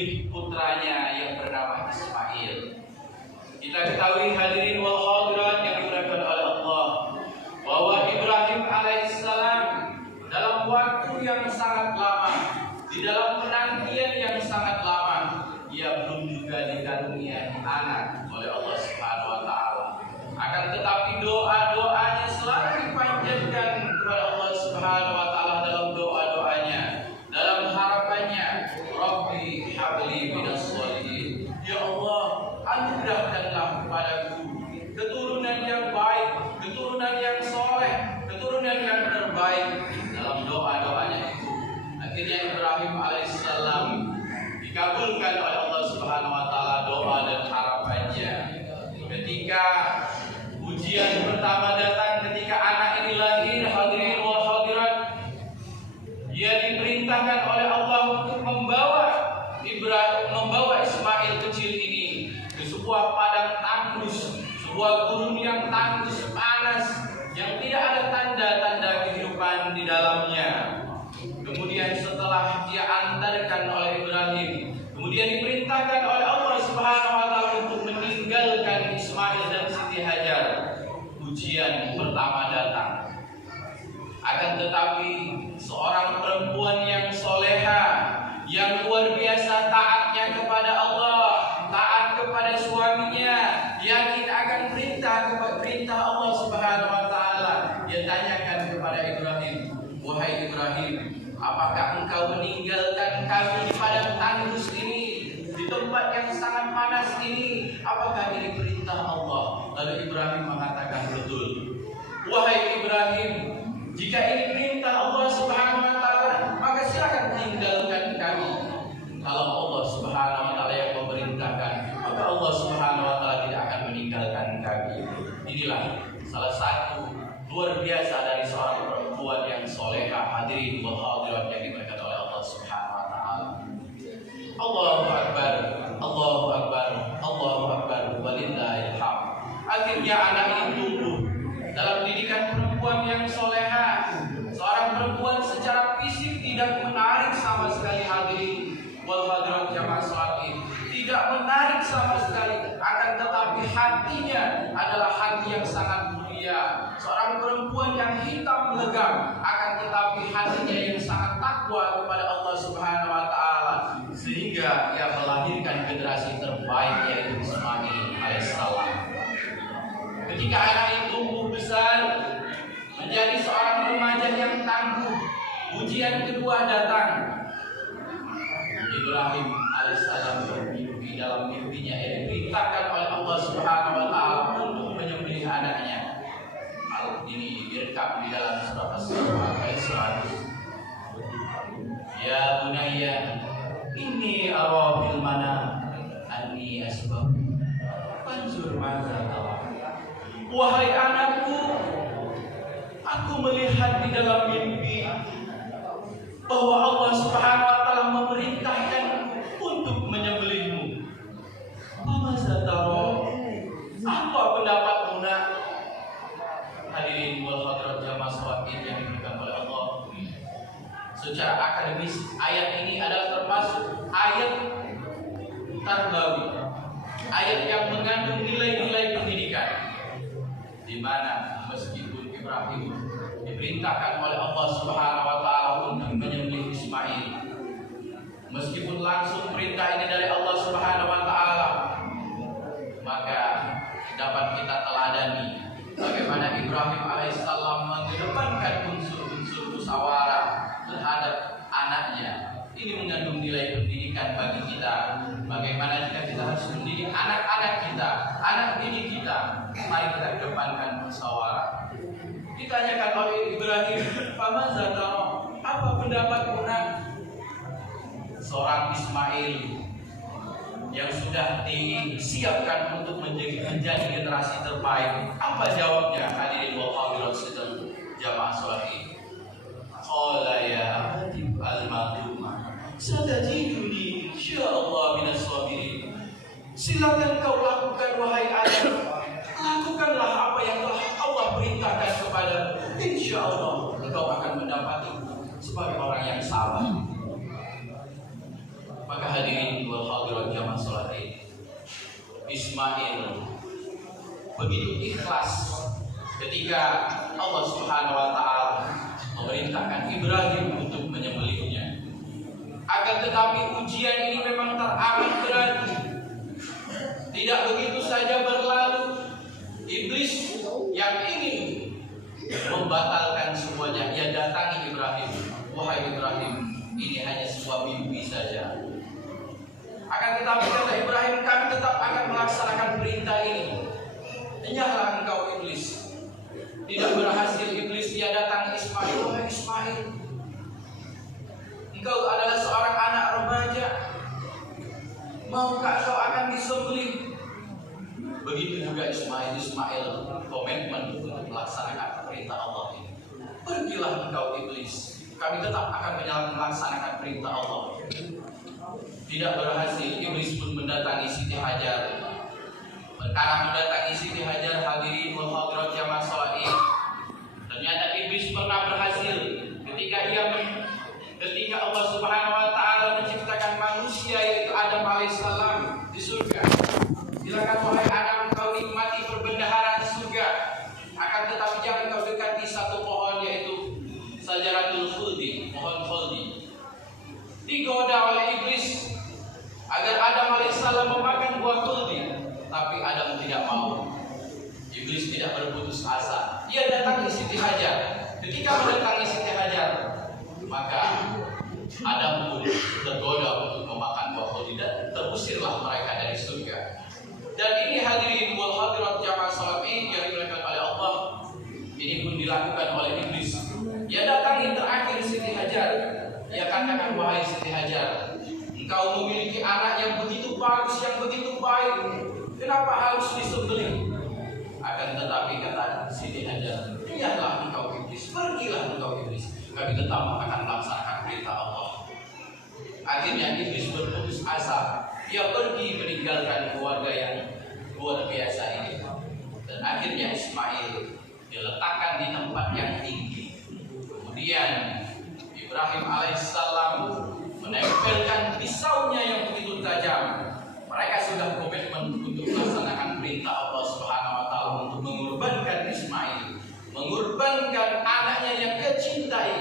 menyembelih putranya yang bernama Ismail. Kita ketahui hadirin wal hadirat yang dimuliakan oleh Allah, bahwa Ibrahim alaihissalam dalam waktu yang sangat lama, di dalam penantian yang sangat lama, ia belum juga dikaruniai anak oleh Allah Subhanahu wa taala. Akan tetapi doa-doanya selalu dipanjatkan kepada Allah Subhanahu wa taala dalam doa-doanya, dalam harapannya, Rabbi habli minas sholihin. Ya Allah, anugerahkanlah kepadaku keturunan yang baik, keturunan yang soleh, keturunan yang terbaik. Dalam doa-doanya itu, akhirnya Ibrahim alaihissalam dikabulkan oleh Allah Subhanahu wa taala doa dan harapannya. Ketika ujian pertama datang, ketika anak ini lahir, hadirin wal hadirat, dia diperintahkan oleh Allah untuk membawa Ismail kecil ini ke sebuah padang tandus, sebuah gurun yang tandus panas, yang tidak ada tanda-tanda kehidupan di dalamnya. Kemudian setelah dia antarkan oleh Ibrahim, kemudian diperintahkan oleh Allah Subhanahu wa taala untuk meninggalkan Ismail dan Siti Hajar. Ujian pertama datang. Akan tetapi seorang perempuan yang soleha, yang luar biasa taatnya kepada Allah, taat kepada suaminya, yakin akan perintah Allah Subhanahu wa taala. Dia tanyakan kepada Ibrahim, "Wahai Ibrahim, apakah engkau meninggalkan kami di padang tandus ini, di tempat yang sangat panas ini? Apakah ini perintah Allah?" Lalu Ibrahim mengatakan, "Betul." "Wahai Ibrahim, jika ini perintah Allah Subhanahu wa taala, maka silakan tinggalkan kami. Kalau Allah Subhanahu wa taala yang memerintahkan, maka Allah Subhanahu wa taala tidak akan meninggalkan kami." Inilah salah satu luar biasa dari seorang perempuan yang soleha, hadirin wal hadirat yang diberkati oleh Allah Subhanahu wa taala. Allahu akbar, Allahu akbar, Allahu akbar, walillahil hamd. Akhirnya anak ini tumbuh dalam didikan perempuan yang soleha, seorang perempuan secara fisik tidak menarik sama sekali, hadirin wal hadirat jamaah salat ini, tidak menarik sama sekali, akan tetapi hatinya adalah hati yang sangat mulia, seorang perempuan yang hitam legam, akan tetapi hatinya yang sangat takwa kepada Allah Subhanahu wa taala, sehingga ia melahirkan generasi terbaik yaitu Ismail alaihissalam. Ketika anak itu tumbuh besar menjadi seorang remaja yang tangguh, ujian kedua datang. Ibrahim alaihissalam bermimpi, dalam mimpinya ia diperintahkan oleh Allah Subhanahu wa taala untuk menyembelih anaknya. Hal ini direkam di dalam surah As-Saffat ayat 100. "Ya bunayya, inni ara fil manam anni asbah fanzur madza tara." Wahai anakku, aku melihat di dalam mimpi bahwa Allah Subhanahu wa taala memerintahkan untuk menyembelihmu. Madza tara? Apa pendapatmu, nak? Hadirin wal hadirat jamaah salat yang diberikan oleh Allah. Secara akademis, ayat ini adalah termasuk ayat tarbawi, ayat yang mengandung nilai-nilai pendidikan, di mana meskipun Ibrahim diperintahkan oleh Allah Subhanahu wa taala untuk menyembelih Ismail, meskipun langsung perintah ini dari Allah Subhanahu wa taala, maka dapat kita teladani bagaimana Ibrahim alaihissalam mengedepankan unsur-unsur musyawarah terhadap anaknya. Ini mengandung nilai pendidikan bagi kita. Bagaimana jika kita harus mendidik anak-anak kita, anak didik kita, mari kita kedepankan musyawarah. Ditanyakan oleh Ibrahim, "Famadza tara?" Apa pendapatmu, nak? Seorang Ismail yang sudah disiapkan untuk menjadi generasi terbaik. Apa jawabnya? Hadirin wal hadirat sedang jamaah salat ini. Qala ya abati al-ma'luma satajiduni insyaallah minas sabirin. Silakan kau lakukan wahai ayah, lakukanlah apa yang telah Allah perintahkan kepadamu. Insyaallah engkau akan mendapati sebagai orang yang sabar. Maka hadirin Ismail begitu ikhlas ketika Allah Subhanahu wa taala memerintahkan Ibrahim untuk menyembelihnya. Akan tetapi ujian ini memang teramat berat. Tidak begitu saja berlalu. Iblis yang ingin membatalkan semuanya, ia datangi Ibrahim. Wahai Ibrahim, ini hanya sebuah mimpi saja. Akan tetapi kata Ibrahim, kami tetap akan melaksanakan perintah ini. Enyahlah engkau iblis. Tidak berhasil iblis, dia datang Ismail. Wahai Ismail, engkau adalah seorang anak remaja. Maukah kau akan disembelih? Begitu juga Ismail komitmen untuk melaksanakan perintah Allah ini. Pergilah engkau iblis, kami tetap akan melaksanakan perintah Allah. Tidak berhasil, iblis pun mendatangi Siti Hajar. Karena mendatangi Siti Hajar, hadirin wal hadirat jamaah salat Id, ternyata iblis pernah berhasil ketika Allah Subhanahu wa taala menciptakan manusia yaitu Adam alaihissalam di surga. Silakan wahai Adam, kau nikmati perbendaharaan surga. Akan tetapi jangan kau dekati satu pohon yaitu Sajaratul Khuldi, pohon khuldi. Digoda oleh iblis agar Adam alaihissalam memakan buah khuldi, tapi Adam tidak mau. Iblis tidak berputus asa. Dia datang ke Siti Hajar. Ketika mendatangi Siti Hajar, maka Adam pun tergoda untuk memakan buah khuldi dan terusirlah mereka dari surga. Dan ini hadirin wal hadirat jamaah salat Id yang dimuliakan oleh Allah, ini pun dilakukan oleh iblis. Dia datangi terakhir Siti Hajar. Dia katakan, wahai Siti Hajar, engkau memiliki anak yang begitu bagus, yang begitu baik, kenapa harus disembelih? Akan tetapi kata Siti Hajar, lihatlah engkau iblis, pergilah engkau iblis, kami tetap akan melaksanakan perintah Allah. Akhirnya iblis berputus asa. Dia pergi meninggalkan keluarga yang luar biasa ini. Dan akhirnya Ismail diletakkan di tempat yang tinggi. Kemudian Ibrahim alaihissalam menempelkan pisaunya yang begitu tajam. Mereka sudah komitmen untuk melaksanakan perintah Allah Subhanahu wa taala untuk mengorbankan Ismail, mengorbankan anaknya yang dia cintai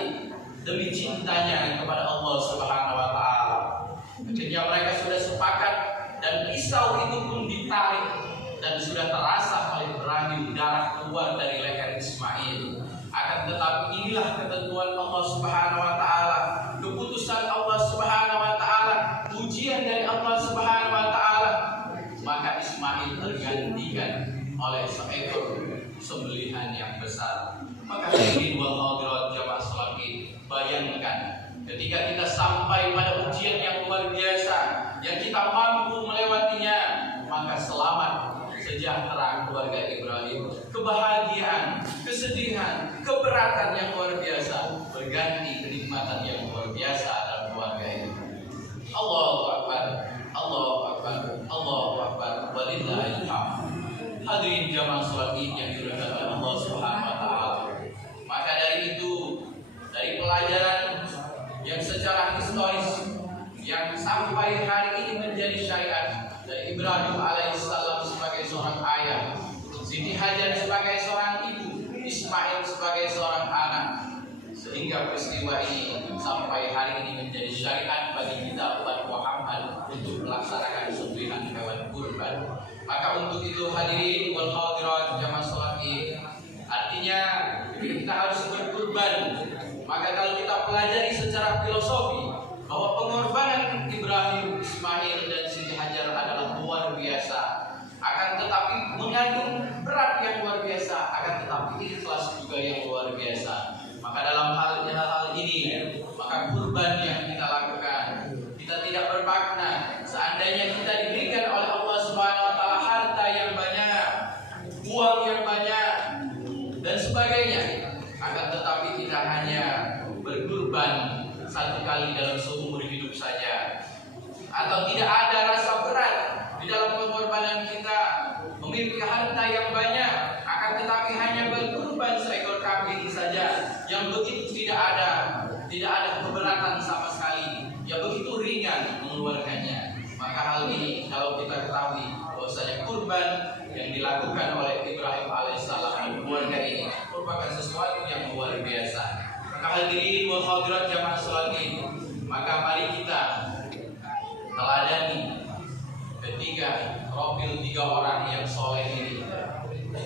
demi cintanya kepada Allah Subhanahu wa taala. Akhirnya mereka sudah sepakat dan pisau itu pun ditarik dan sudah terasa oleh Ibrahim darah keluar dari leher Ismail. Akan tetapi inilah ketentuan Allah Subhanahu wa taala, keputusan Allah Subhanahu wa taala, ujian dari Allah Subhanahu wa taala. Maka Ismail tergantikan oleh seekor sembelihan yang besar. Maka hadirin wal hadirat jamaah salat Id, bayangkan ketika kita sampai pada ujian yang luar biasa, yang kita mampu melewatinya, maka selamat, sejahtera keluarga Ibrahim, kebahagiaan, kesedihan, keberatan yang luar biasa berganti kenikmatan yang luar biasa dalam keluarga ini. Allahu Akbar, Allahu Akbar, Allahu Akbar, walillahil hamd. Hadirin jamaah salat Id yang dimuliakan oleh Allah Subhanahu wa taala. Maka dari itu, dari pelajaran yang secara historis yang sampai hari ini menjadi syariat, dari Ibrahim alaihissalam sebagai seorang ayah, Siti Hajar sebagai seorang ibu, Ismail sebagai seorang anak, sehingga peristiwa ini sampai hari ini menjadi syariat bagi kita umat Muhammad untuk melaksanakan sembelihan hewan kurban. Maka untuk itu hadirin wal hadirat jamaah salat Id, artinya kita harus berkurban. Maka kalau kita pelajari secara filosofi bahwa pengorbanan Ibrahim, Ismail dan Siti Hajar adalah luar biasa, akan tetapi mengandung berat yang luar biasa, akan tetapi ikhlas juga yang luar biasa. Maka dalam hal ini, maka kurban yang kita lakukan, kita tidak bermakna seandainya kita diberikan oleh Allah Subhanahu wa taala harta yang banyak, uang yang banyak dan sebagainya, akan tetapi kita hanya berkurban satu kali dalam seumur hidup saja, atau tidak ada rasa berat di dalam pengorbanan kita memiliki harta yang banyak, akan tetapi hanya berkurban seekor kambing saja yang begitu tidak ada keberatan sama sekali, yang begitu ringan mengeluarkannya. Maka hal ini kalau kita ketahui bahwasanya kurban dilakukan oleh Ibrahim alaihissalam dan keluarga ini merupakan sesuatu yang luar biasa. Maka hadirin wal hadirat jamaah salat Id, maka mari kita teladani ketiga profil tiga orang yang soleh ini.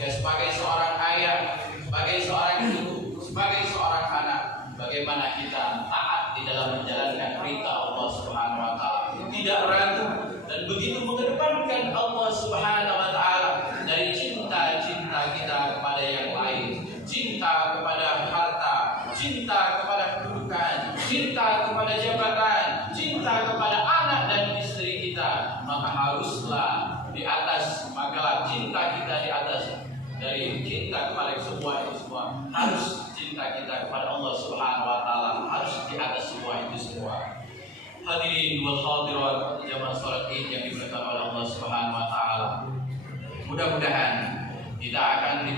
Sebagai seorang ayah, sebagai seorang ibu, sebagai seorang anak, bagaimana kita taat di dalam menjalankan perintah Allah Subhanahu wa taala, tidak ragu dan begitu mengedepankan Allah Subhanahu wa taala dari cinta-cinta kita kepada yang lain, cinta kepada harta, cinta kepada kedudukan, cinta kepada jabatan, cinta kepada anak dan istri kita, maka haruslah di atas, makalah cinta kita di atas dari cinta kepada semua itu semua, harus cinta kita kepada Allah Subhanahu wa taala harus di atas semua itu semua. Hadirin wal hadirat jamaah salat Id yang dimuliakan oleh Allah Subhanahu wa taala. Mudah-mudahan kita akan diberi